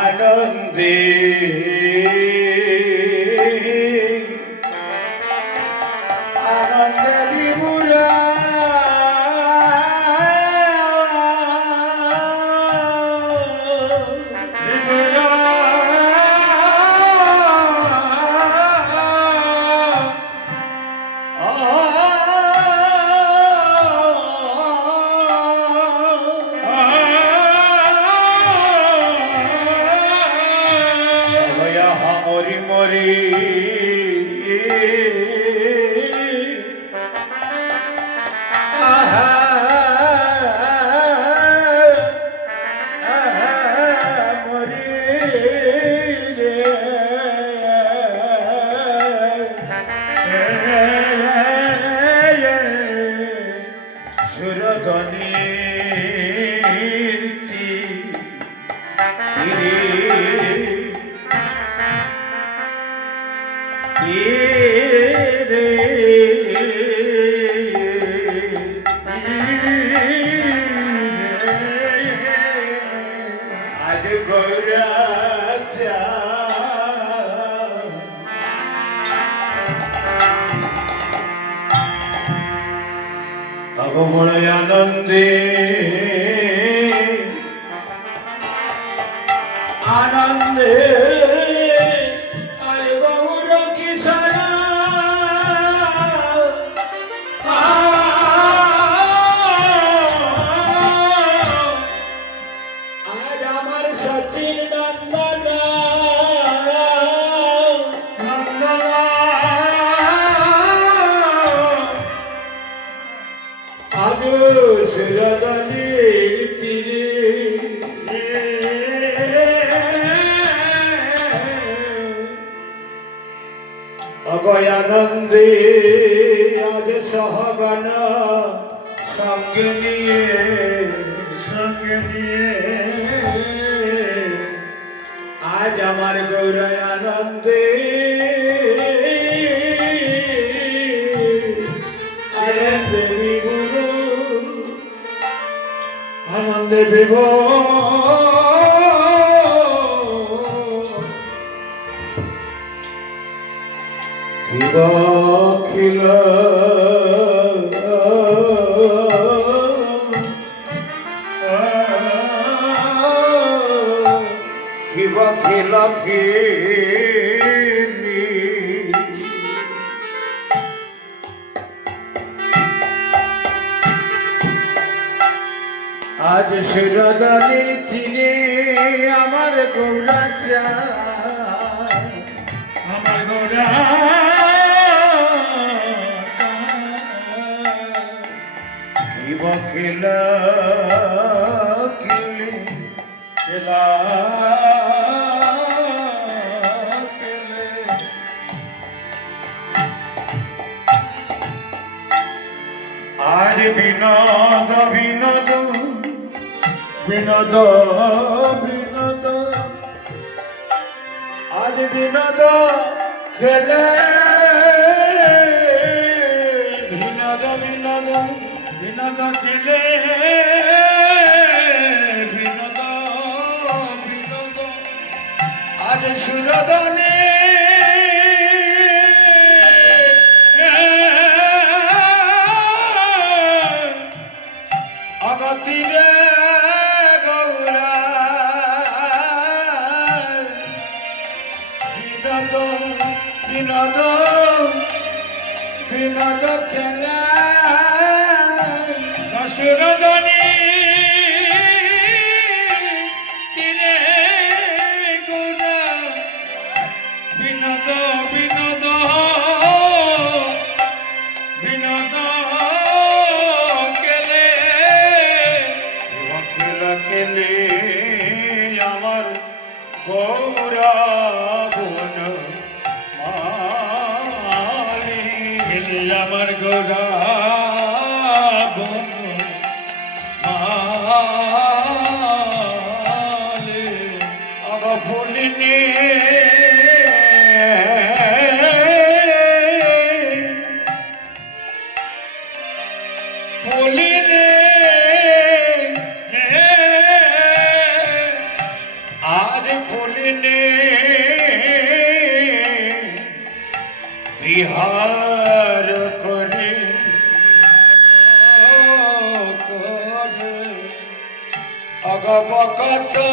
আনন্দে আনন্দে বিভুরা মরি মরি মরি রে সুরধনীর তীরে আজ গৌরাচা অগময় আনন্দে আনন্দে সুরধনীর তীরে অগয়ানন্দে আজ সহগণ সঙ্গে নিয়ে আজ আমার গৌরায় আনন্দে আনন্দে খিল খিল খিলি আজ সুরধনীর তীরে আমার গৌরাচা আমার গৌরা কিব খেলা খেলে খেলা আর বিনোদ বিনোদ বিনোদ বিনোদ আজ বিনোদ খেলে বিনোদ বিনোদ বিনোদ খেলে বিনোদ বিনোদ আজ সুরধনী অগতিরে গৌরা বিনোদ বিনোদ বিনোদ খেলা সুরধনী চিরে গৌরা বিনোদ বিনোদ বিনোদ খেলে আমার গৌরা বন মালি আমার গৌরা বন মালি অগ ফুলিনী বিহার করে অগবকতা